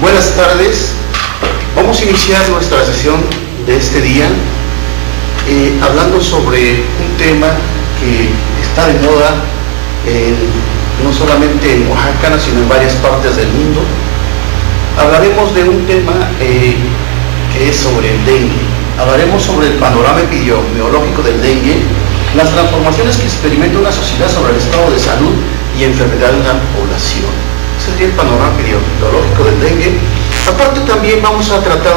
Buenas tardes. Vamos a iniciar nuestra sesión de este día hablando sobre un tema que está de moda no solamente en Oaxaca, sino en varias partes del mundo. Hablaremos de un tema que es sobre el dengue. Hablaremos sobre el panorama epidemiológico del dengue, las transformaciones que experimenta una sociedad sobre el estado de salud y enfermedad de una población. Ese sería el panorama epidemiológico del dengue. Aparte también vamos a tratar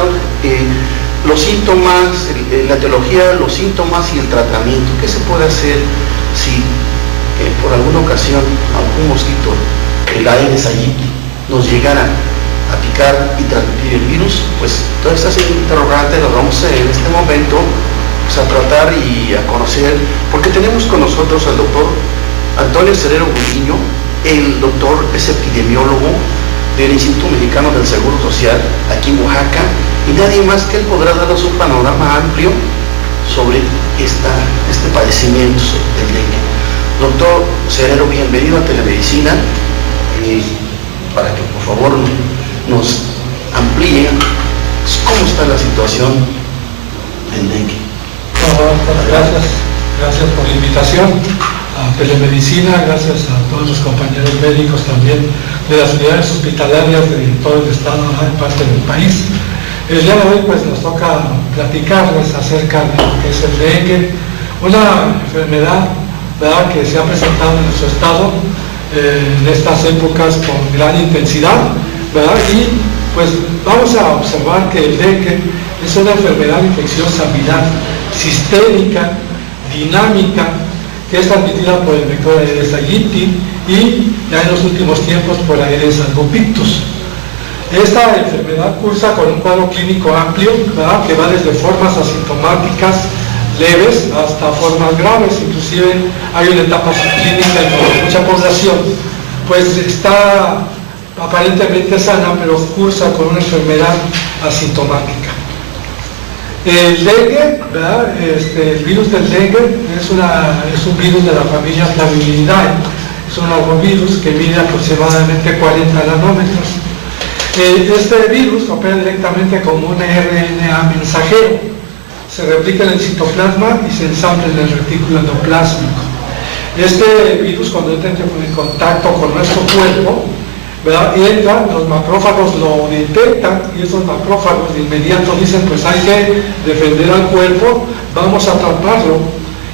los síntomas, la etiología, los síntomas y el tratamiento. ¿Qué se puede hacer si por alguna ocasión algún mosquito, el Aedes aegypti, nos llegara a picar y transmitir el virus? Pues todas estas interrogantes las vamos en este momento pues, a tratar y a conocer, porque tenemos con nosotros al doctor Antonio Cerero Gurdiño. El doctor es epidemiólogo del Instituto Mexicano del Seguro Social aquí en Oaxaca, y nadie más que él podrá darnos un panorama amplio sobre este padecimiento del dengue. Doctor Cerero, bienvenido a Telemedicina, para que por favor nos amplíe cómo está la situación del dengue. Gracias por la invitación a Telemedicina, gracias a todos los compañeros médicos también de las unidades hospitalarias de todo el estado, en parte del país. El día de hoy pues nos toca platicarles acerca de lo que es el dengue, una enfermedad, ¿verdad?, que se ha presentado en nuestro estado en estas épocas con gran intensidad, ¿verdad? Y pues vamos a observar que el dengue es una enfermedad infecciosa viral, sistémica, dinámica, que es transmitida por el vector Aedes aegypti y ya en los últimos tiempos por Aedes albopictus. Esta enfermedad cursa con un cuadro clínico amplio, ¿verdad?, que va desde formas asintomáticas leves hasta formas graves. Inclusive hay una etapa subclínica en mucha población pues está aparentemente sana, pero cursa con una enfermedad asintomática. El dengue, ¿verdad?, el virus del dengue es un virus de la familia Flaviviridae. Es un arbovirus que mide aproximadamente 40 nanómetros. Este virus opera directamente como un RNA mensajero. Se replica en el citoplasma y se ensambla en el retículo endoplásmico. Este virus, cuando entra en contacto con nuestro cuerpo, ¿verdad?, los macrófagos lo detectan, y esos macrófagos de inmediato dicen, pues hay que defender al cuerpo, vamos a atraparlo,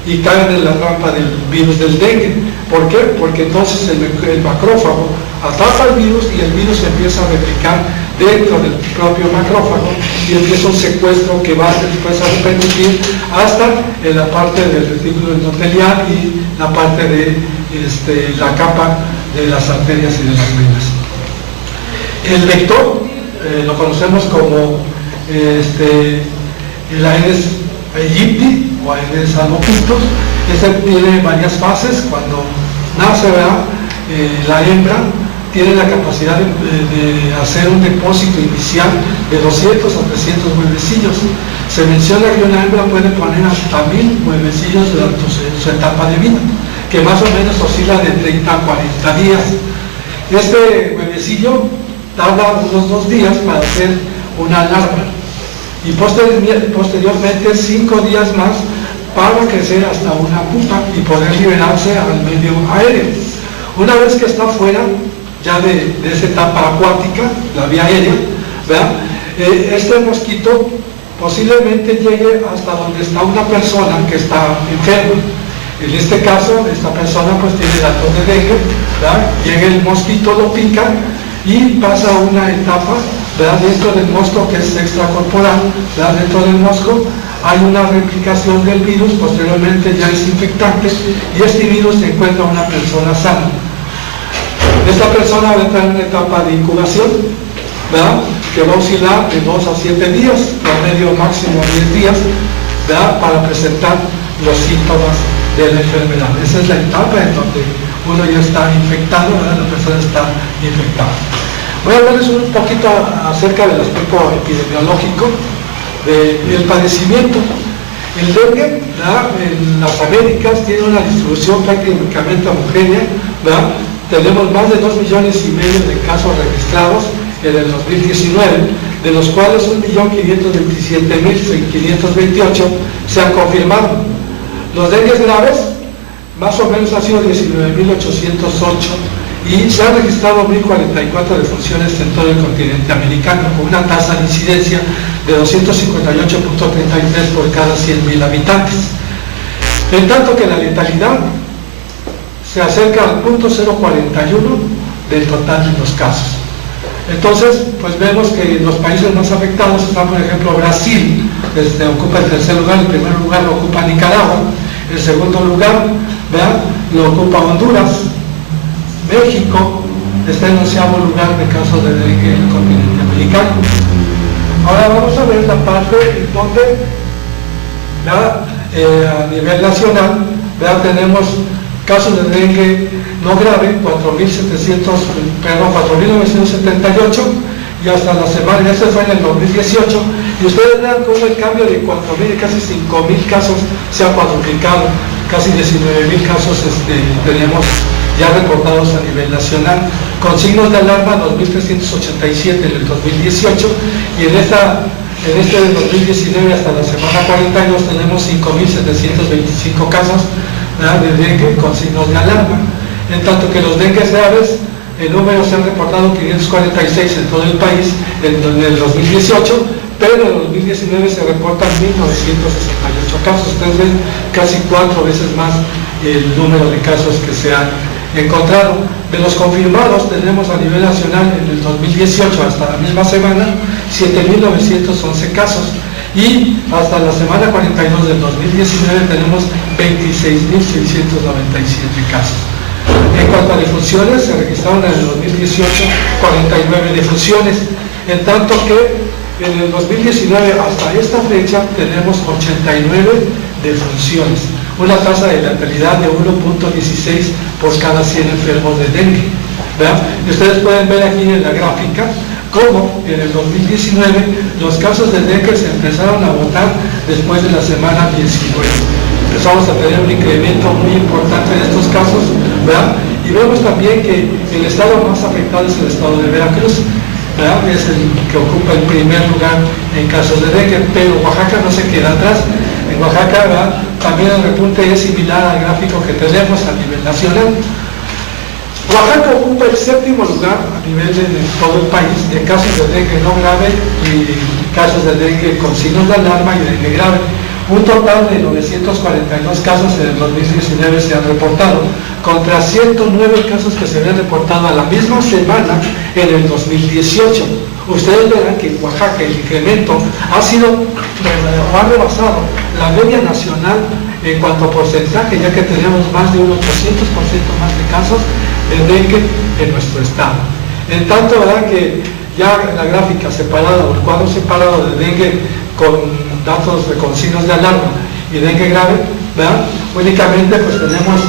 y caen en la trampa del virus del dengue. ¿Por qué? Porque entonces el macrófago atrapa el virus y el virus empieza a replicar dentro del propio macrófago y empieza un secuestro que va después a repercutir hasta en la parte del retículo endotelial y la parte de la capa de las arterias y de las venas. El vector lo conocemos como el Aedes aegypti o Aedes albopictus. Este tiene varias fases. Cuando nace, la hembra tiene la capacidad de hacer un depósito inicial de 200 a 300 huevecillos. Se menciona que una hembra puede poner hasta 1000 huevecillos durante su etapa de vida, que más o menos oscila de 30 a 40 días. Este huevecillo tarda unos 2 días para hacer una larva y posteriormente 5 días más para crecer hasta una pupa y poder liberarse al medio aéreo. Una vez que está fuera ya de esa etapa acuática, la vía aérea, ¿verdad?, este mosquito posiblemente llegue hasta donde está una persona que está enferma. En este caso, esta persona pues tiene datos de dengue, ¿verdad?, llega el mosquito, lo pica y pasa una etapa, ¿verdad?, dentro del mosco, que es extracorporal, ¿verdad?, dentro del mosco hay una replicación del virus, posteriormente ya es infectante y este virus se encuentra en una persona sana. Esta persona va a entrar en una etapa de incubación, ¿verdad?, que va a oscilar de 2 a 7 días, promedio máximo 10 días, ¿verdad?, para presentar los síntomas de la enfermedad. Esa es la etapa en donde uno ya está infectado, ¿verdad?, la persona está infectada. Voy a hablarles un poquito acerca del aspecto epidemiológico del padecimiento. El dengue, ¿verdad?, en las Américas tiene una distribución prácticamente homogénea, ¿verdad? Tenemos más de 2,5 millones de casos registrados en el 2019, de los cuales 1.527.528 se han confirmado. Los dengues graves, más o menos han sido 19.808 y se han registrado 1.044 defunciones en todo el continente americano, con una tasa de incidencia de 258.33 por cada 100.000 habitantes. En tanto que la letalidad se acerca al 0.041 del total de los casos. Entonces, pues vemos que los países más afectados están, por ejemplo, Brasil, ocupa el tercer lugar, el primer lugar lo ocupa Nicaragua, el segundo lugar, ¿verdad?, lo ocupa Honduras, México está en el 11º lugar de casos de dengue en el continente americano. Ahora vamos a ver la parte en donde, ¿verdad?, a nivel nacional, ¿verdad?, tenemos casos de dengue no grave, 4.978, y hasta la semana, este fue en el 2018, y ustedes vean cómo el cambio de 4.000 y casi 5.000 casos se ha cuadruplicado, casi 19.000 casos tenemos ya reportados a nivel nacional, con signos de alarma 2.387 en el 2018, y en este 2019 hasta la semana 42 tenemos 5.725 casos, ¿verdad?, de dengue con signos de alarma, en tanto que los dengues graves, el número se han reportado 546 en todo el país en el 2018, pero en el 2019 se reportan 1.968 casos. Ustedes ven casi 4 veces más el número de casos que se han encontrado. De los confirmados tenemos a nivel nacional en el 2018 hasta la misma semana 7.911 casos, y hasta la semana 42 del 2019 tenemos 26.697 casos. En cuanto a defunciones, se registraron en el 2018 49 defunciones, en tanto que en el 2019 hasta esta fecha tenemos 89 defunciones, una tasa de letalidad de 1.16 por cada 100 enfermos de dengue, ¿verdad? Y ustedes pueden ver aquí en la gráfica cómo en el 2019 los casos de dengue se empezaron a botar después de la semana 19. Empezamos a tener un incremento muy importante de estos casos, ¿verdad? Y vemos también que el estado más afectado es el estado de Veracruz, ¿verdad?, es el que ocupa el primer lugar en casos de dengue, pero Oaxaca no se queda atrás. En Oaxaca, ¿verdad?, también el repunte es similar al gráfico que tenemos a nivel nacional. Oaxaca ocupa el 7º lugar a nivel de todo el país en casos de dengue no grave y casos de dengue con signos de alarma y dengue grave. Un total de 942 casos en el 2019 se han reportado, contra 109 casos que se habían reportado a la misma semana en el 2018. Ustedes verán que en Oaxaca el incremento ha rebasado la media nacional en cuanto a porcentaje, ya que tenemos más de un 800% más de casos de dengue en nuestro estado. En tanto, ¿verdad?, que ya en la gráfica separada o el cuadro separado de dengue con datos con signos de alarma y dengue grave, ¿verdad?, únicamente pues tenemos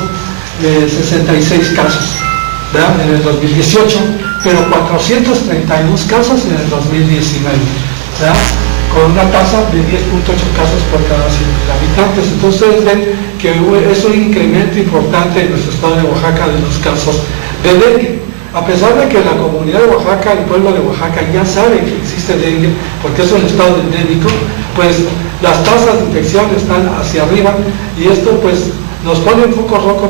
66 casos, ¿verdad?, en el 2018, pero 432 casos en el 2019, ¿verdad?, con una tasa de 10.8 casos por cada 100.000 habitantes. Entonces ustedes ven que es un incremento importante en nuestro estado de Oaxaca de los casos de dengue. A pesar de que la comunidad de Oaxaca, el pueblo de Oaxaca ya sabe que existe dengue, porque es un estado endémico, pues las tasas de infección están hacia arriba, y esto pues nos pone en foco rojo,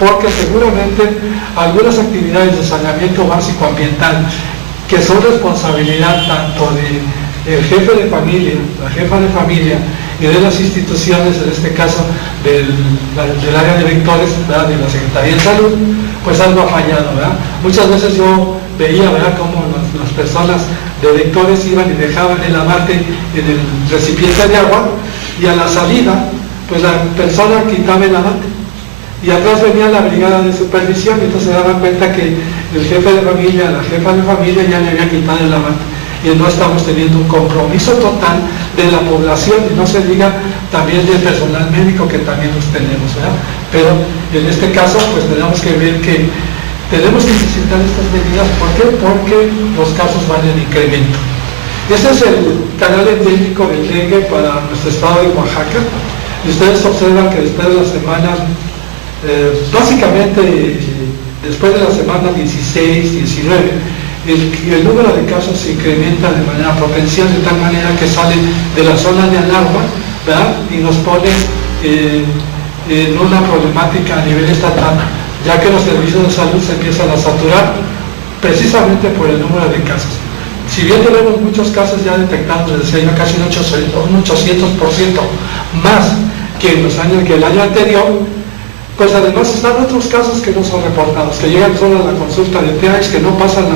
porque seguramente algunas actividades de saneamiento básico ambiental, que son responsabilidad tanto del jefe de familia, la jefa de familia, y de las instituciones, en este caso del área de vectores, ¿verdad?, de la Secretaría de Salud, pues algo ha fallado, ¿verdad? Muchas veces yo veía, ¿verdad?, cómo las personas de vectores iban y dejaban el amarte en el recipiente de agua, y a la salida, pues la persona quitaba el amante, y atrás venía la brigada de supervisión, y entonces se daban cuenta que el jefe de familia, la jefa de familia ya le había quitado el amante, y no estamos teniendo un compromiso total de la población, y no se diga también del personal médico, que también los tenemos, ¿verdad? Pero en este caso pues tenemos que ver que tenemos que necesitar estas medidas. ¿Por qué? Porque los casos van en incremento. Este es el canal endémico del dengue para nuestro estado de Oaxaca, y ustedes observan que después de la semana, básicamente después de la semana 16, 19, el número de casos se incrementa de manera potencial, de tal manera que sale de la zona de alarma, ¿verdad? Y nos pone en una problemática a nivel estatal, ya que los servicios de salud se empiezan a saturar precisamente por el número de casos. Si bien tenemos muchos casos ya detectados, les decía yo, casi un 800% más que el año anterior, pues además están otros casos que no son reportados, que llegan solo a la consulta de TAEX, que no pasan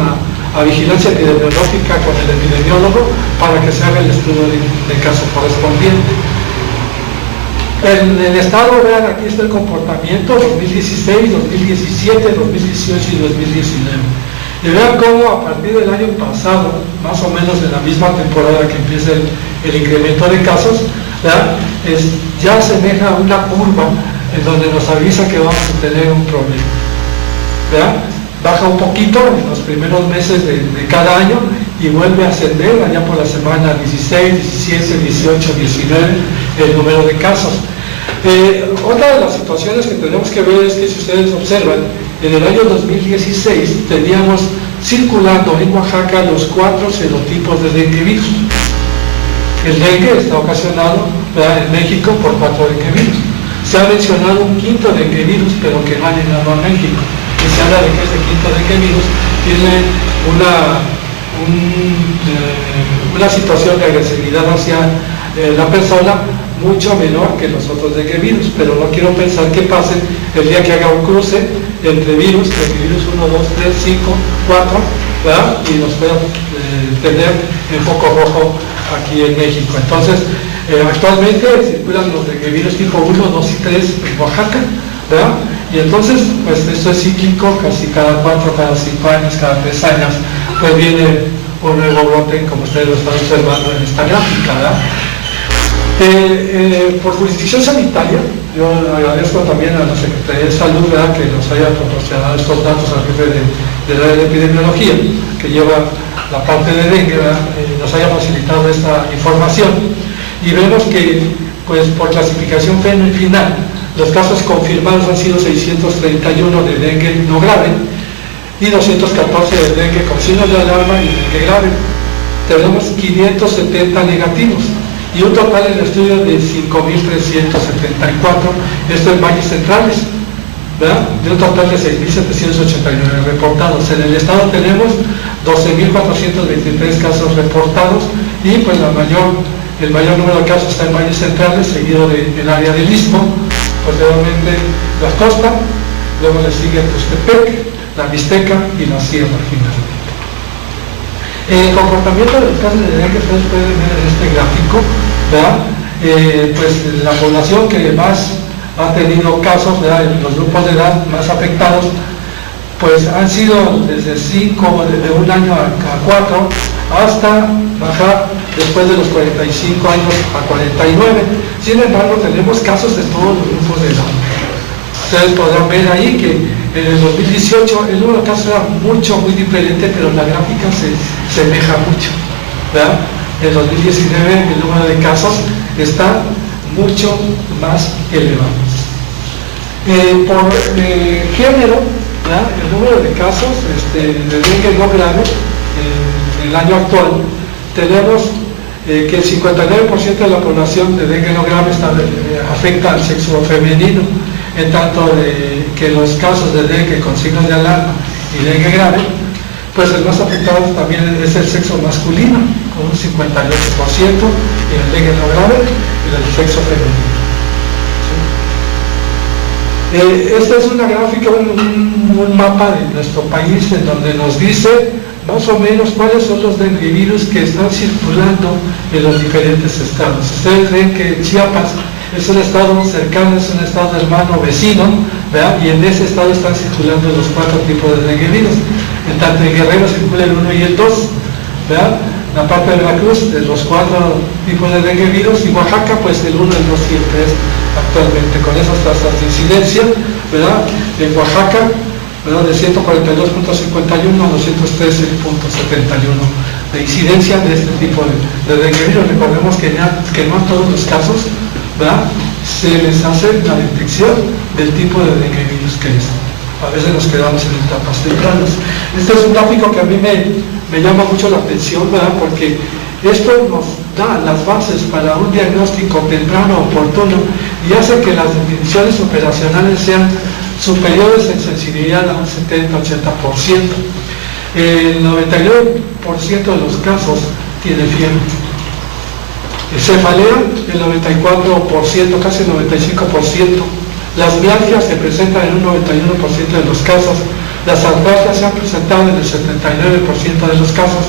a vigilancia epidemiológica con el epidemiólogo para que se haga el estudio de caso correspondiente. En el estado, vean, aquí está el comportamiento 2016, 2017, 2018 y 2019. Y vean cómo a partir del año pasado, más o menos de la misma temporada que empieza el incremento de casos, ya asemeja a una curva en donde nos avisa que vamos a tener un problema. Baja un poquito en los primeros meses de cada año y vuelve a ascender allá por la semana 16, 17, 18, 19 el número de casos. Otra de las situaciones que tenemos que ver es que, si ustedes observan, en el año 2016 teníamos circulando en Oaxaca los 4 serotipos de dengue virus. El dengue está ocasionado en México por 4 dengue virus. Se ha mencionado un 5º dengue virus, pero que no ha llegado a México. Y se habla de que ese 5º dengue virus tiene una situación de agresividad hacia la persona mucho menor que los otros dengue virus, pero no quiero pensar que pase el día que haga un cruce entre virus 1, 2, 3, 5, 4, ¿verdad? Y nos pueda tener en foco rojo aquí en México. Entonces, actualmente circulan los dengue virus tipo 1, 2 y 3 en Oaxaca, ¿verdad? Y entonces, pues esto es cíclico, casi cada 4, cada 5 años, cada 3 años, pues viene un nuevo brote, como ustedes lo están observando en esta gráfica, ¿verdad? Por jurisdicción sanitaria, yo agradezco también a la Secretaría de Salud, ¿verdad?, que nos haya proporcionado estos datos al jefe de la epidemiología, que lleva la parte de dengue, nos haya facilitado esta información. Y vemos que, pues, por clasificación final, los casos confirmados han sido 631 de dengue no grave y 214 de dengue con signos de alarma y dengue grave. Tenemos 570 negativos y un total en el estudio de 5.374, esto en valles centrales, ¿verdad?, de un total de 6.789 reportados. En el estado tenemos 12.423 casos reportados y pues el mayor número de casos está en valles centrales, seguido del área del Istmo, posteriormente la costa, luego le sigue Tuxtepec, la Mixteca y la Sierra finalmente. El comportamiento de los casos de dengue, ustedes pueden ver en este gráfico, ¿verdad? Pues la población que más ha tenido casos, ¿verdad?, en los grupos de edad más afectados, pues han sido desde 5, desde un año a 4, hasta bajar después de los 45 años a 49. Sin embargo, tenemos casos de todos los grupos de edad. Ustedes podrán ver ahí que en el 2018 el número de casos era muy diferente, pero la gráfica se semeja mucho, ¿verdad? En 2019 el número de casos está mucho más elevado. Por género, ¿verdad?, el número de casos de dengue no grave en el año actual, tenemos que el 59% de la población de dengue no grave afecta al sexo femenino, en tanto que los casos de dengue con signos de alarma y dengue grave, pues el más afectado también es el sexo masculino, con un 58%, y el dengue no grave y el sexo femenino. Esta es una gráfica, un mapa de nuestro país en donde nos dice más o menos cuáles son los denguevirus que están circulando en los diferentes estados. Ustedes ven que Chiapas es un estado cercano, es un estado hermano, vecino, ¿verdad?, y en ese estado están circulando los 4 tipos de denguevirus. En tanto en Guerrero circula el 1 y el 2, ¿verdad? La parte de Veracruz, de los 4 tipos de denguevirus, y Oaxaca, pues el 1, el 2 y el 3 actualmente, con esas tasas de incidencia, ¿verdad? En Oaxaca, ¿verdad?, de 142.51 a 213.71 de incidencia de este tipo de denguevirus. Recordemos que no en todos los casos, ¿verdad?, se les hace la detección del tipo de denguevirus que es. a veces nos quedamos en etapas tempranas. Este es un gráfico que a mí me llama mucho la atención, ¿verdad? Porque esto nos da las bases para un diagnóstico temprano, oportuno, y hace que las definiciones operacionales sean superiores en sensibilidad a un 70-80%. El 99% de los casos tiene fiebre. Cefalea, el 94%, casi el 95%. Las mialgias se presentan en un 91% de los casos. Las artralgias se han presentado en el 79% de los casos.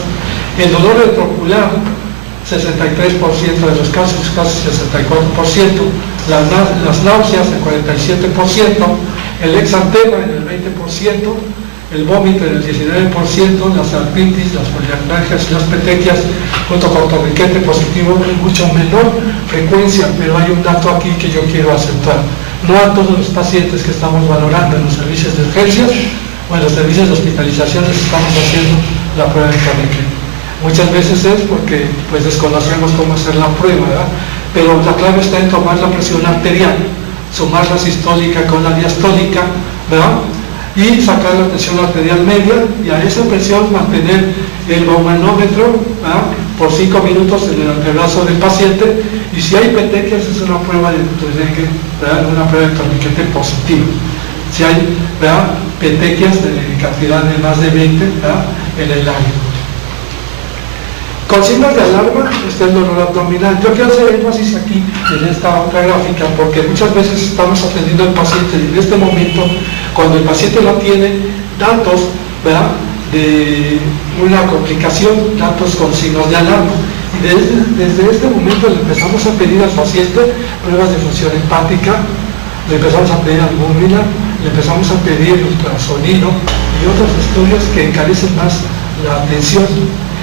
El dolor retroocular, 63% de los casos, casi 64%. Las náuseas, el 47%. El exantema, en el 20%. El vómito en el 19%, las artritis, las poliartralgias y las petequias, junto con torniquete positivo, en mucho menor frecuencia, pero hay un dato aquí que yo quiero acentuar. No a todos los pacientes que estamos valorando en los servicios de urgencias o en los servicios de hospitalización les estamos haciendo la prueba de torniquete. Muchas veces es porque pues desconocemos cómo hacer la prueba, ¿verdad? Pero la clave está en tomar la presión arterial, sumar la sistólica con la diastólica, ¿verdad? Y sacar la presión arterial media, y a esa presión mantener el baumanómetro por 5 minutos en el antebrazo del paciente, y si hay petequias es una prueba de dengue, una prueba de torniquete positiva. Si hay petequias de cantidad de más de 20 en el aire. Con signos de alarma está el dolor abdominal. Yo quiero hacer énfasis aquí en esta otra gráfica porque muchas veces estamos atendiendo al paciente y en este momento, cuando el paciente no tiene datos de una complicación, datos con signos de alarma, y desde este momento le empezamos a pedir al paciente pruebas de función hepática, le empezamos a pedir albúmina, le empezamos a pedir ultrasonido y otros estudios que encarecen más la atención.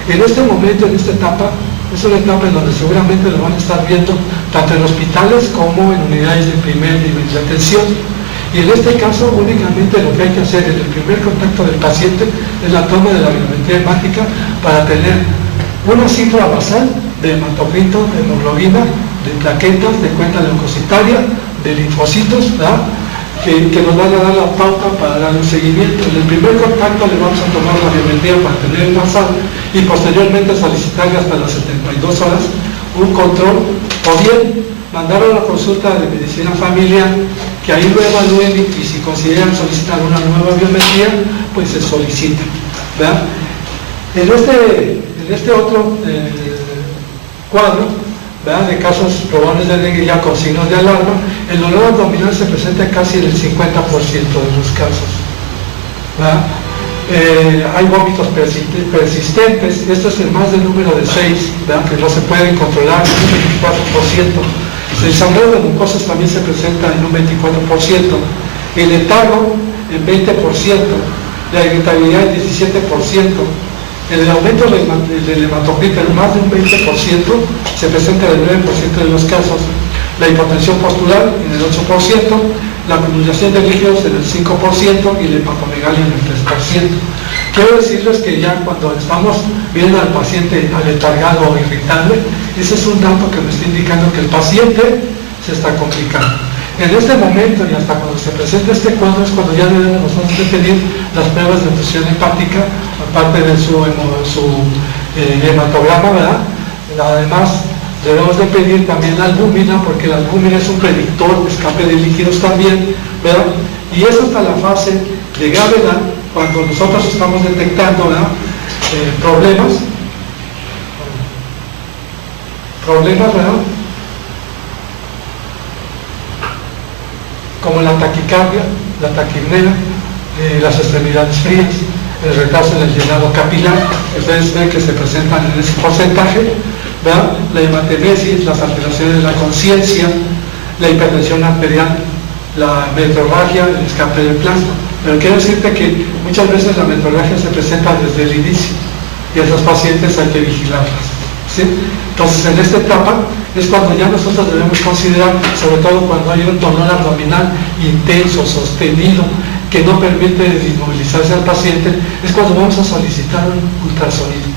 En este momento, en esta etapa, es una etapa en donde seguramente lo van a estar viendo tanto en hospitales como en unidades de primer nivel de atención. Y en este caso, únicamente lo que hay que hacer en el primer contacto del paciente es la toma de la biometría hemática para tener una cifra basal de hematocrito, de hemoglobina, de plaquetas, de cuenta leucocitaria, de linfocitos, que nos van a dar la pauta para dar un seguimiento. En el primer contacto le vamos a tomar la biometría para tener el basal y posteriormente solicitarle hasta las 72 horas un control, o bien mandar a la consulta de medicina familiar, que ahí lo evalúen y si consideran solicitar una nueva biometría, pues se solicita. En este otro cuadro, de casos probables de dengue ya con signos de alarma, el dolor abdominal se presenta casi en el 50% de los casos. Hay vómitos persistentes, esto es el más del número de 6, que no se pueden controlar, en un 24%. El sangrado de mucosas también se presenta en un 24%, el letargo en 20%, la irritabilidad en 17%. El aumento del hematocrito en más de un 20% se presenta en el 9% de los casos, la hipotensión postural en el 8%, la acumulación de líquidos en el 5% y la hepatomegalia en el 3%. Quiero decirles que ya cuando estamos viendo al paciente aletargado o irritable, ese es un dato que me está indicando que el paciente se está complicando. En este momento y hasta cuando se presenta este cuadro es cuando ya debemos nosotros de pedir las pruebas de función hepática, aparte de su hematograma, Además, debemos de pedir también la albúmina, porque la albúmina es un predictor de escape de líquidos también, Y eso hasta la fase de gravedad, cuando nosotros estamos detectando problemas, como la taquicardia, la taquipnea, las extremidades frías, el retraso en el llenado capilar. Ustedes ven que se presentan en ese porcentaje, la hematemesis, las alteraciones de la conciencia, la hipertensión arterial, la metrorragia, el escape del plasma. Pero quiero decirte que muchas veces la metrorragia se presenta desde el inicio y a esos pacientes hay que vigilarlas, ¿sí? Entonces, en esta etapa es cuando ya nosotros debemos considerar, sobre todo cuando hay un dolor abdominal intenso, sostenido, que no permite inmovilizarse al paciente, es cuando vamos a solicitar un ultrasonido.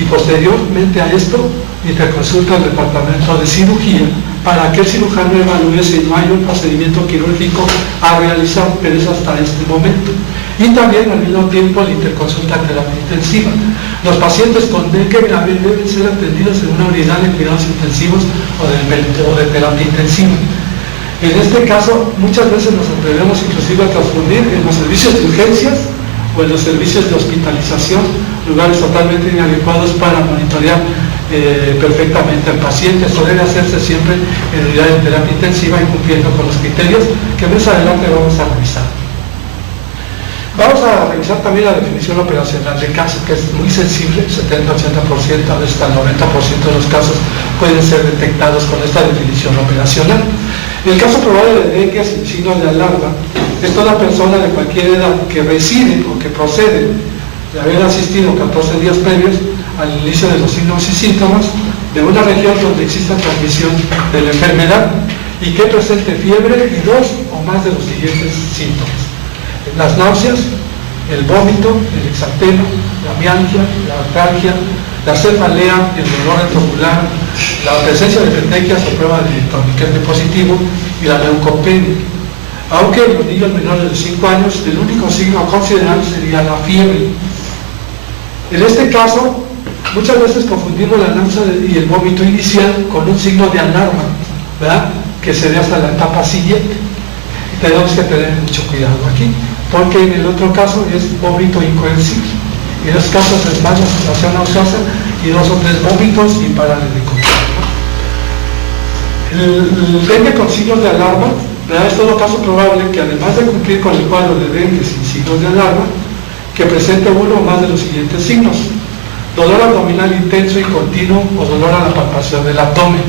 y posteriormente a esto interconsulta al departamento de cirugía para que el cirujano evalúe si no hay un procedimiento quirúrgico a realizar, pero es hasta este momento. Y también al mismo tiempo la interconsulta en terapia intensiva. Los pacientes con dengue grave deben ser atendidos en una unidad de cuidados intensivos o de terapia intensiva. En este caso, muchas veces nos atrevemos inclusive a transfundir en los servicios de urgencias o en los servicios de hospitalización, lugares totalmente inadecuados para monitorear perfectamente al paciente. Esto debe hacerse siempre en unidad de terapia intensiva y cumpliendo con los criterios que más adelante vamos a revisar. Vamos a revisar también la definición operacional de caso, que es muy sensible, 70-80%, a veces hasta el 90% de los casos pueden ser detectados con esta definición operacional. El caso probable de dengue sin signos de alarma es toda persona de cualquier edad que reside o que procede de haber asistido 14 días previos al inicio de los signos y síntomas de una región donde exista transmisión de la enfermedad y que presente fiebre y 2 o más de los siguientes síntomas: las náuseas, el vómito, el exantema, la mialgia, la artralgia, la cefalea, el dolor retrocular, la presencia de petequias o prueba de torniquete positivo y la leucopenia. Aunque en los niños menores de 5 años el único signo a considerar sería la fiebre. En este caso, muchas veces confundimos la náusea y el vómito inicial con un signo de alarma, ¿verdad?, que se dé hasta la etapa siguiente. Tenemos que tener mucho cuidado aquí, porque en el otro caso es vómito incoercible. En esos casos es más la sensación nauseosa y 2 o 3 vómitos imparables de comer. El dengue con signos de alarma, ¿verdad?, es todo caso probable que además de cumplir con el cuadro de dengue sin signos de alarma, que presente uno o más de los siguientes signos: dolor abdominal intenso y continuo o dolor a la palpación del abdomen.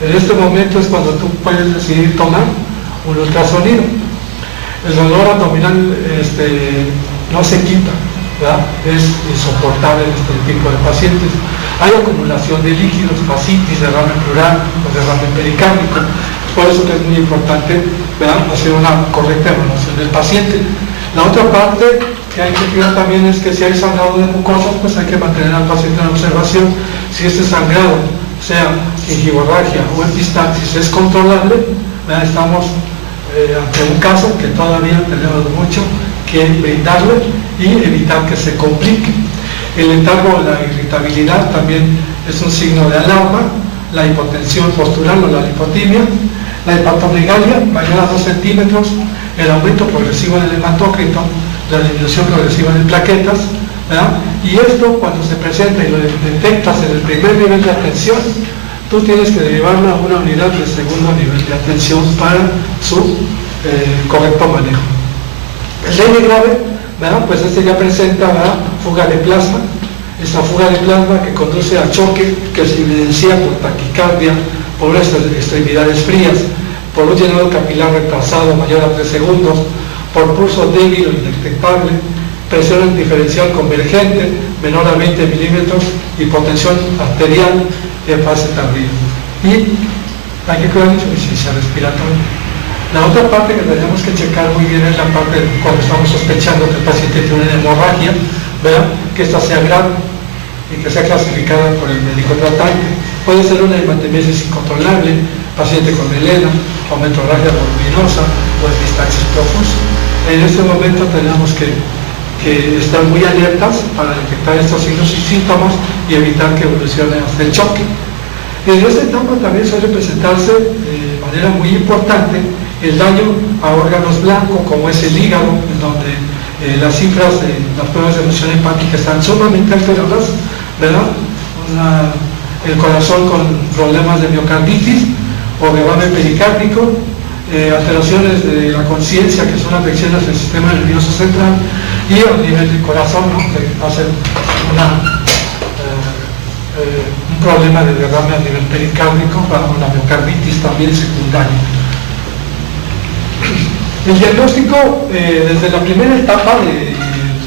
En este momento es cuando tú puedes decidir tomar un ultrasonido. El dolor abdominal no se quita, ¿verdad?, es insoportable en este tipo de pacientes. Hay acumulación de líquidos, fascitis, derrame pleural o derrame pericárdico. Por eso que es muy importante, ¿verdad?, hacer una correcta evaluación del paciente. La otra parte que hay que cuidar también es que si hay sangrado de mucosas, pues hay que mantener al paciente en observación. Si este sangrado, sea gingivorragia o epistaxis, es controlable, ¿verdad?, estamos ante un caso que todavía tenemos mucho que brindarle y evitar que se complique. El letargo o la irritabilidad también es un signo de alarma, la hipotensión postural o la lipotimia, la hepatomegalia mayor a 2 centímetros, el aumento progresivo del hematócrito, la disminución progresiva de plaquetas, ¿verdad? Y esto, cuando se presenta y lo detectas en el primer nivel de atención, tú tienes que derivarlo a una unidad de segundo nivel de atención para su correcto manejo. El dengue grave, ¿verdad?, pues este ya presenta, ¿verdad?, fuga de plasma. Esta fuga de plasma que conduce a choque, que se evidencia por taquicardia, por extremidades frías, por un llenado capilar retrasado mayor a 3 segundos, por pulso débil o indetectable, presión diferencial convergente menor a 20 milímetros, hipotensión arterial en fase tardía. Y hay que cuidar la insuficiencia respiratoria. La otra parte que tenemos que checar muy bien es la parte cuando estamos sospechando que el paciente tiene una hemorragia, ¿verdad?, que esta sea grave y que sea clasificada por el médico tratante. Puede ser una hematemesis incontrolable, paciente con melena, o metrorragia voluminosa o epistaxis profusa. En este momento tenemos que estar muy alertas para detectar estos signos y síntomas y evitar que evolucione hasta el choque. En esta etapa también suele presentarse de manera muy importante el daño a órganos blancos, como es el hígado, en donde las cifras de las pruebas de función hepática están sumamente alteradas, ¿verdad? El corazón con problemas de miocarditis o derrame pericárdico, alteraciones de la conciencia, que son afecciones del sistema nervioso central, y a nivel del corazón, ¿no?, que hace un problema de derrame a nivel pericárdico, una miocarditis también secundaria. El diagnóstico, desde la primera etapa de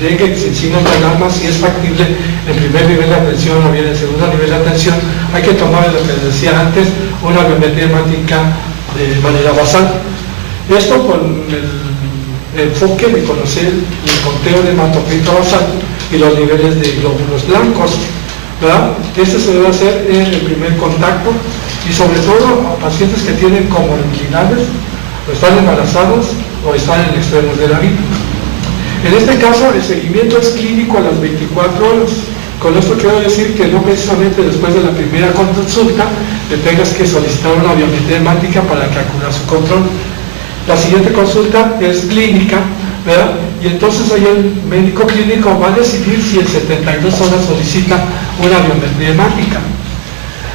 dengue sin signos de alarma, si es factible el primer nivel de atención o bien el segundo nivel de atención, hay que tomar, lo que les decía antes, una biometría hemática de manera basal. Esto con el enfoque de conocer el conteo de hematocrito basal y los niveles de glóbulos blancos. ¿verdad? Este se debe hacer en el primer contacto y sobre todo a pacientes que tienen comorbilidades, o están embarazados o están en extremos de la vida. En este caso, el seguimiento es clínico a las 24 horas. Con esto quiero decir que no precisamente después de la primera consulta le tengas que solicitar una biometría hemática para que acuda a su control. La siguiente consulta es clínica, ¿verdad? Y entonces ahí el médico clínico va a decidir si en 72 horas solicita una biometría hemática.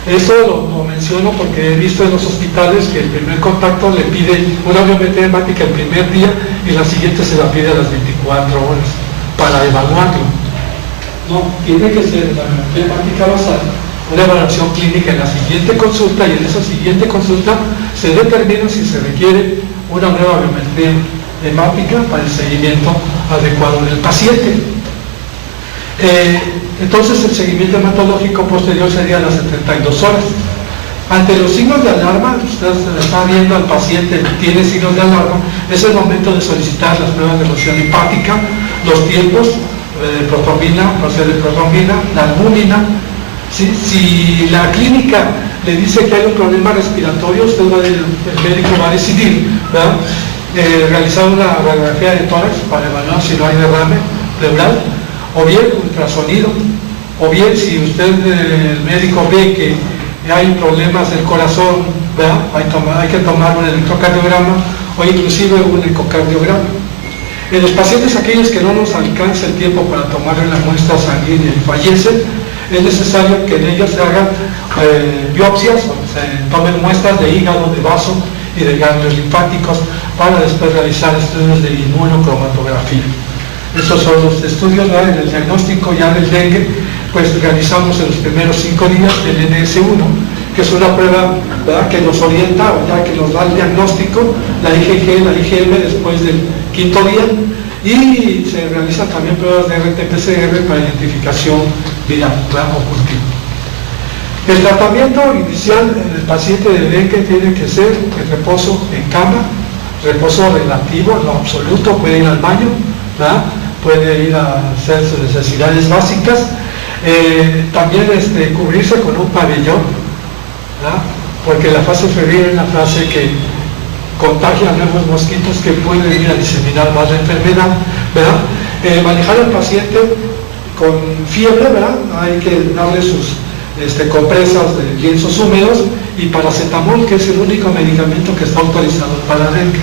Esto lo menciono porque he visto en los hospitales que el primer contacto le pide una biometría hemática el primer día y la siguiente se la pide a las 24 horas para evaluarlo. No, tiene que ser la biometría hemática basada en una evaluación clínica en la siguiente consulta, y en esa siguiente consulta se determina si se requiere una nueva biometría hemática para el seguimiento adecuado del paciente. Entonces el seguimiento hematológico posterior sería a las 72 horas. Ante los signos de alarma, usted está viendo al paciente, tiene signos de alarma, es el momento de solicitar las pruebas de erosión hepática, los tiempos de protrombina, parcial de protrombina, la albúmina. ¿Sí? Si la clínica le dice que hay un problema respiratorio, el médico va a decidir, ¿verdad? Realizar una radiografía de tórax para evaluar si no hay derrame pleural, o bien ultrasonido, o bien si usted, el médico, ve que hay problemas del corazón, ¿verdad? Hay que tomar un electrocardiograma o inclusive un ecocardiograma. En los pacientes aquellos que no nos alcanza el tiempo para tomar la muestra sanguínea y fallecen, es necesario que en ellos se hagan biopsias, o se tomen muestras de hígado, de vaso y de ganglios linfáticos para después realizar estudios de inmunocromatografía. Estos son los estudios, ¿verdad? En el diagnóstico ya del dengue, pues realizamos en los primeros 5 días el NS1, que es una prueba, ¿verdad?, que nos orienta, o ya que nos da el diagnóstico, la IgG, la IgM después del 5.º día, y se realizan también pruebas de RT-PCR para identificación viral, ¿verdad?, o cultivo. El tratamiento inicial en el paciente de dengue tiene que ser el reposo en cama, reposo relativo, no absoluto, puede ir al baño, ¿verdad?, puede ir a hacer sus necesidades básicas, también cubrirse con un pabellón, ¿verdad?, porque la fase febril es la fase que contagia a nuevos mosquitos que pueden ir a diseminar más la enfermedad, ¿verdad? Manejar al paciente con fiebre, ¿verdad? Hay que darle sus compresas de lienzos húmedos y paracetamol, que es el único medicamento que está autorizado para dengue.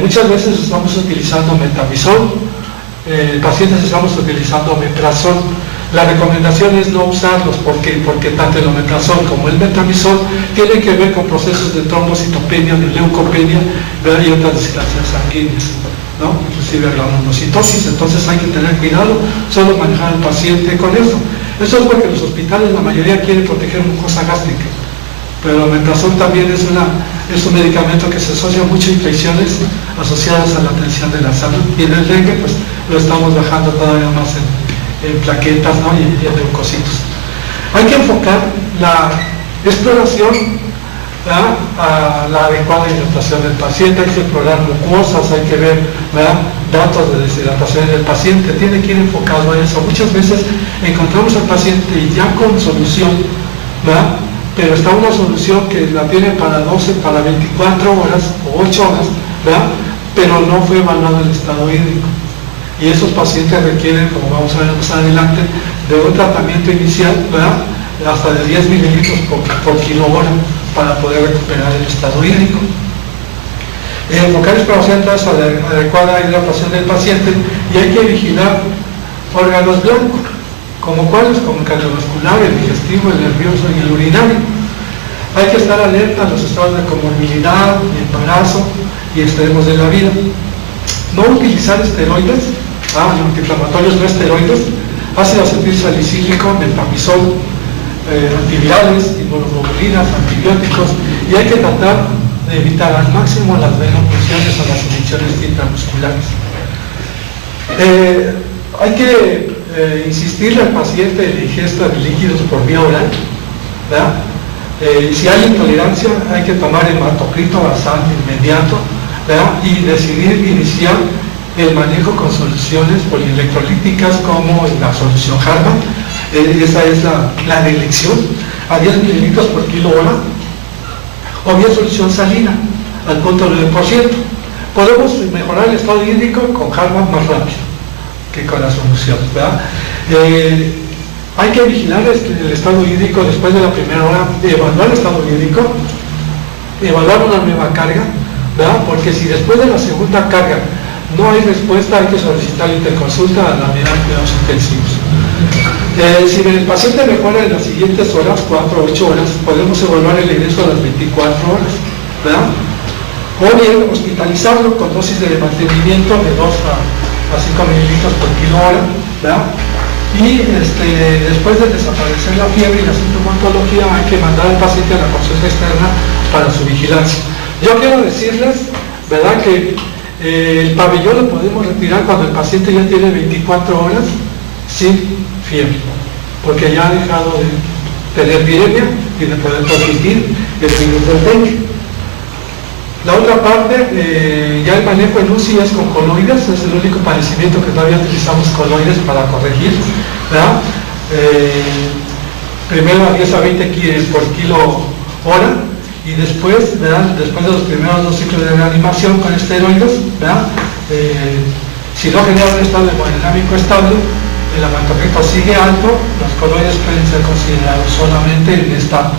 Muchas veces estamos utilizando metamizol, pacientes estamos utilizando omeprazol. La recomendación es no usarlos porque tanto el omeprazol como el metamizol tienen que ver con procesos de trombocitopenia, de leucopenia, ¿verdad?, y otras desgracias sanguíneas, ¿no?, inclusive granulocitosis. Entonces hay que tener cuidado, solo manejar al paciente con eso. Eso es porque los hospitales, la mayoría quieren proteger mucosa gástrica, pero el omeprazol también es un medicamento que se asocia mucho a infecciones asociadas a la atención de la salud, y en el dengue pues lo estamos bajando todavía más en plaquetas, ¿no?, y en leucocitos. Hay que enfocar la exploración, ¿verdad?, a la adecuada hidratación del paciente. Hay que explorar mucosas, hay que ver, ¿verdad?, datos de deshidratación del paciente, tiene que ir enfocado a eso. Muchas veces encontramos al paciente ya con solución, ¿verdad?, pero está una solución que la tiene para 12, para 24 horas o 8 horas, ¿verdad?, pero no fue evaluado el estado hídrico. Y esos pacientes requieren, como vamos a ver más adelante, de un tratamiento inicial, ¿verdad?, hasta de 10 mililitros por kilo hora para poder recuperar el estado hídrico. Enfocar exploración entonces a la adecuada hidratación del paciente, y hay que vigilar órganos blancos, como cuáles, como el cardiovascular, el digestivo, el nervioso y el urinario. Hay que estar alerta a los estados de comorbilidad, de embarazo y extremos de la vida. No utilizar esteroides, antiinflamatorios no esteroides, ácido acetilsalicílico, metamizol, antivirales, inmunoglobulinas, antibióticos, y hay que tratar de evitar al máximo las venopunciones o las inyecciones intramusculares. Hay que insistirle al paciente en la ingesta de líquidos por vía oral, ¿verdad? Si hay intolerancia, hay que tomar hematocrito basal inmediato, ¿verdad?, y decidir iniciar el manejo con soluciones polielectrolíticas como la solución Harman, esa es la elección, a 10 mililitros por kilo hora, o bien solución salina, al 0.9%. Podemos mejorar el estado hídrico con Hartmann más rápido que con la solución, ¿verdad? Hay que vigilar el estado hídrico después de la primera hora, evaluar el estado hídrico, evaluar una nueva carga, ¿verdad? Porque si después de la segunda carga no hay respuesta, hay que solicitar la interconsulta a la unidad de cuidados intensivos. Si el paciente mejora en las siguientes horas, 4 o 8 horas, podemos evaluar el ingreso a las 24 horas, ¿verdad? O bien hospitalizarlo con dosis de mantenimiento de 2 a 5 mililitros por kilo hora, ¿verdad? Y después de desaparecer la fiebre y la sintomatología, hay que mandar al paciente a la consulta externa para su vigilancia. Yo quiero decirles, ¿verdad?, que el pabellón lo podemos retirar cuando el paciente ya tiene 24 horas sin fiebre, porque ya ha dejado de tener viremia y de poder transmitir el virus del dengue. La otra parte, ya el manejo en UCI es con coloides, es el único padecimiento que todavía utilizamos coloides para corregir, ¿verdad? Primero a 10 a 20 por kilo hora, y después, ¿verdad?, después de los primeros 2 ciclos de reanimación con esteroides, ¿verdad?, si no genera un estado hemodinámico estable, el hematocrito sigue alto, los coloides pueden ser considerados solamente en esta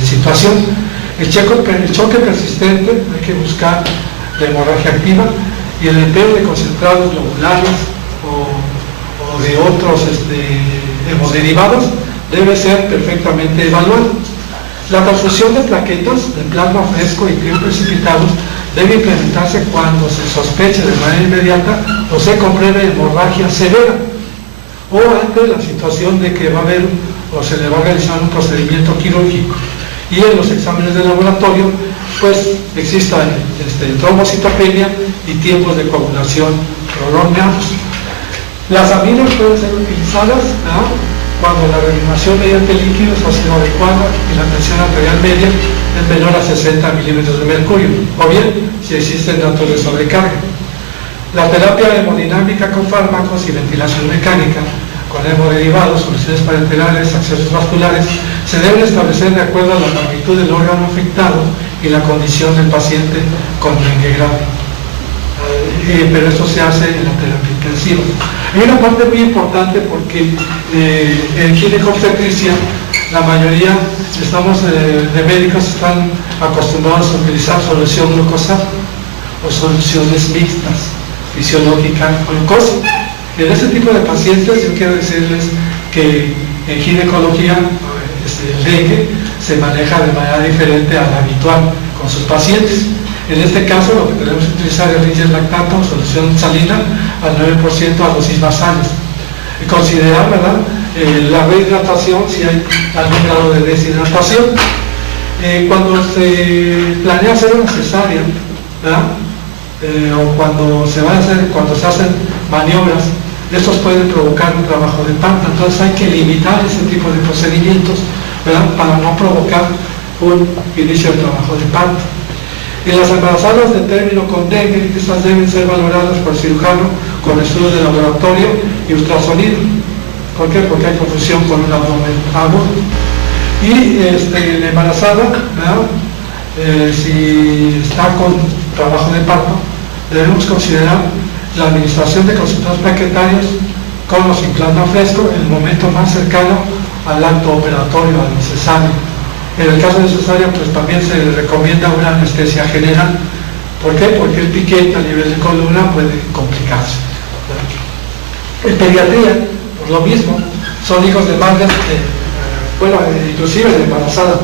situación. El choque persistente, hay que buscar la hemorragia activa, y el empleo de concentrados globulares o de otros hemoderivados debe ser perfectamente evaluado. La transfusión de plaquetas de plasma fresco y frío precipitados debe implementarse cuando se sospeche de manera inmediata o se compruebe hemorragia severa, o ante la situación de que va a haber o se le va a realizar un procedimiento quirúrgico. Y en los exámenes de laboratorio, pues exista trombocitopenia y tiempos de coagulación prolongados. Las aminas pueden ser utilizadas, ¿no?, cuando la reanimación mediante líquidos ha sido adecuada y la tensión arterial media es menor a 60 milímetros de mercurio, o bien si existen datos de sobrecarga. La terapia hemodinámica con fármacos y ventilación mecánica, con hemoderivados, soluciones parenterales, accesos vasculares, se deben establecer de acuerdo a la magnitud del órgano afectado y la condición del paciente con dengue grave. Pero esto se hace en la terapia intensiva. Hay una parte muy importante porque en ginecobstetricia la mayoría de médicos están acostumbrados a utilizar solución glucosa o soluciones mixtas, fisiológica o glucosa. En este tipo de pacientes yo quiero decirles que en ginecología el dengue se maneja de manera diferente a la habitual con sus pacientes. En este caso lo que tenemos que utilizar es Ringer lactato, solución salina al 9% a dosis basales. Considerar, ¿verdad?, la rehidratación si hay algún grado de deshidratación. Cuando se planea hacer una cesárea, ¿verdad?, o cuando se hacen maniobras, estos pueden provocar un trabajo de parto. Entonces hay que limitar ese tipo de procedimientos, ¿verdad?, para no provocar un inicio del trabajo de parto. En las embarazadas de término con dengue, estas deben ser valoradas por el cirujano con estudios de laboratorio y ultrasonido. ¿Por qué? Porque hay confusión con un abdomen agudo. Y la embarazada, ¿verdad?, si está con trabajo de parto, debemos considerar la administración de concentrados plaquetarios con los plasma fresco en el momento más cercano al acto operatorio, al cesárea. En el caso de cesárea, pues también se le recomienda una anestesia general. ¿Por qué? Porque el piquete a nivel de columna puede complicarse. En pediatría, por lo mismo, son hijos de madres, inclusive de embarazada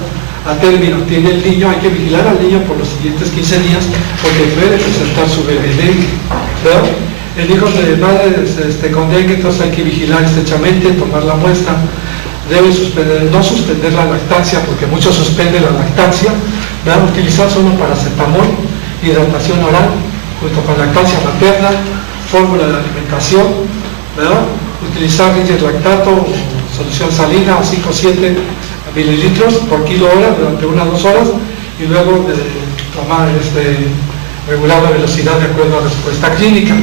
a término tiene el niño, hay que vigilar al niño por los siguientes 15 días porque puede presentar su bebé dengue, ¿verdad? En hijos de madres con dengue, entonces hay que vigilar estrechamente, tomar la muestra. Debe no suspender la lactancia, porque muchos suspenden la lactancia, ¿verdad? Utilizar solo paracetamol, hidratación oral, junto con lactancia materna, fórmula de alimentación, ¿verdad? Utilizar Ringer lactato, solución salina a 5 o 7 mililitros por kilo hora durante 1 a 2 horas, y luego tomar regular la velocidad de acuerdo a la respuesta clínica.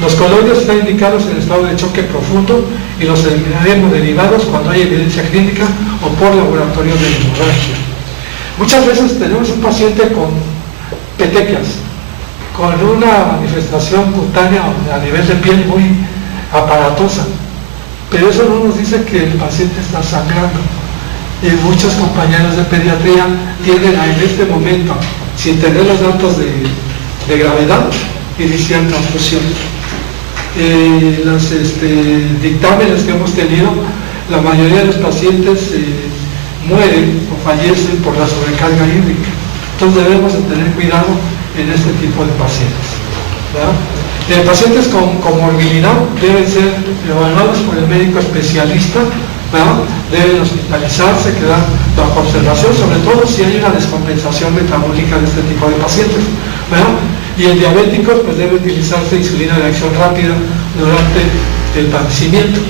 Los coloides están indicados en estado de choque profundo y los eliminaremos derivados cuando hay evidencia clínica o por laboratorio de hemorragia. Muchas veces tenemos un paciente con petequias, con una manifestación cutánea a nivel de piel muy aparatosa, pero eso no nos dice que el paciente está sangrando. Y muchos compañeros de pediatría tienen en este momento, sin tener los datos de gravedad, iniciar transfusión. Los dictámenes que hemos tenido, la mayoría de los pacientes mueren o fallecen por la sobrecarga hídrica. Entonces debemos de tener cuidado en este tipo de pacientes, ¿verdad? Pacientes con comorbilidad deben ser evaluados por el médico especialista, ¿verdad? Deben hospitalizarse, quedar bajo observación, sobre todo si hay una descompensación metabólica de este tipo de pacientes, ¿verdad? Y en diabéticos pues debe utilizarse insulina de acción rápida durante el padecimiento.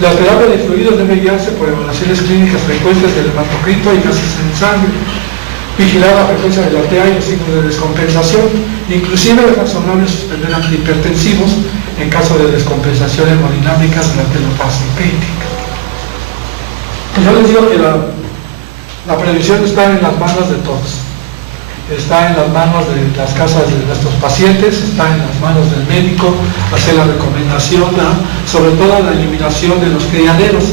La terapia de fluidos debe guiarse por evaluaciones clínicas frecuentes del hematocrito y gases en sangre, vigilar la frecuencia de la TEA y los signos de descompensación. Inclusive es razonable suspender antihipertensivos en caso de descompensación hemodinámica durante la fase crítica. Pues yo les digo que la previsión está en las manos de todos. Está en las manos de las casas de nuestros pacientes, está en las manos del médico, hacer la recomendación, ¿no? Sobre todo la eliminación de los criaderos,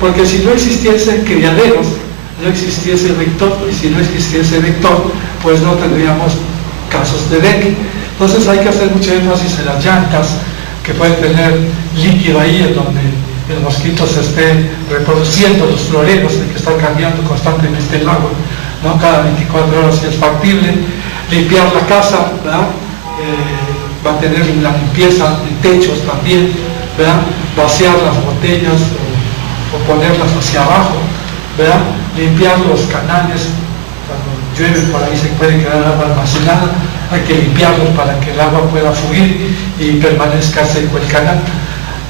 porque si no existiesen criaderos, no existiese vector, y si no existiese vector, pues no tendríamos casos de dengue. Entonces hay que hacer mucho énfasis en las llantas, que pueden tener líquido ahí en donde el mosquito se esté reproduciendo, los floreros, el que está cambiando constantemente el agua, ¿no? Cada 24 horas si es factible. Limpiar la casa, ¿verdad? Mantener la limpieza de techos también, ¿verdad? Vaciar las botellas o ponerlas hacia abajo, ¿verdad? Limpiar los canales, cuando llueve por ahí se puede quedar agua almacenada, hay que limpiarlos para que el agua pueda fluir y permanezca seco el canal,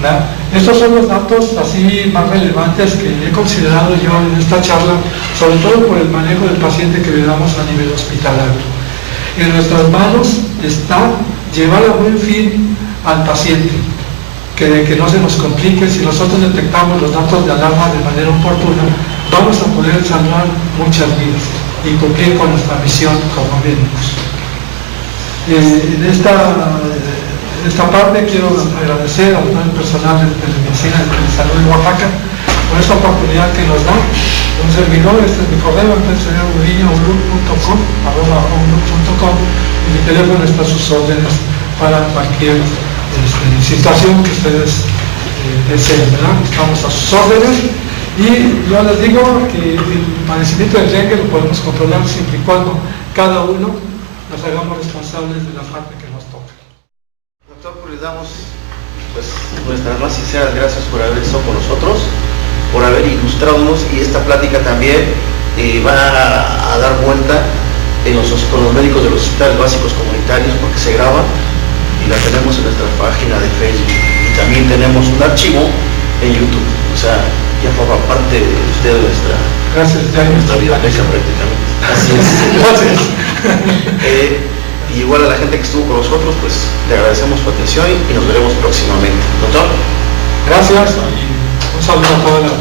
¿verdad? Estos son los datos así más relevantes que he considerado yo en esta charla, sobre todo por el manejo del paciente que le damos a nivel hospitalario. En nuestras manos está llevar a buen fin al paciente, que no se nos complique. Si nosotros detectamos los datos de alarma de manera oportuna, vamos a poder salvar muchas vidas y cumplir con nuestra misión como médicos. En esta parte quiero agradecer a todo el personal de Telemedicina de Salud de Oaxaca por esta oportunidad que nos da. Un servidor, este es mi correo, @outlook.com, y mi teléfono está a sus órdenes para cualquier situación que ustedes deseen, ¿verdad? Estamos a sus órdenes. Y yo les digo que el padecimiento del dengue lo podemos controlar siempre y cuando cada uno nos hagamos responsables de la parte que nos toca. Doctor, pues les damos nuestras más sinceras gracias por haber estado con nosotros, por haber ilustrado y esta plática también va a dar vuelta con los médicos de los hospitales básicos comunitarios, porque se graba y la tenemos en nuestra página de Facebook y también tenemos un archivo en YouTube, o sea, ya forma parte de usted de nuestra vida prácticamente. Así es. Gracias. Y igual a la gente que estuvo con nosotros, pues le agradecemos su atención y nos veremos próximamente. Doctor. Gracias y un saludo a toda la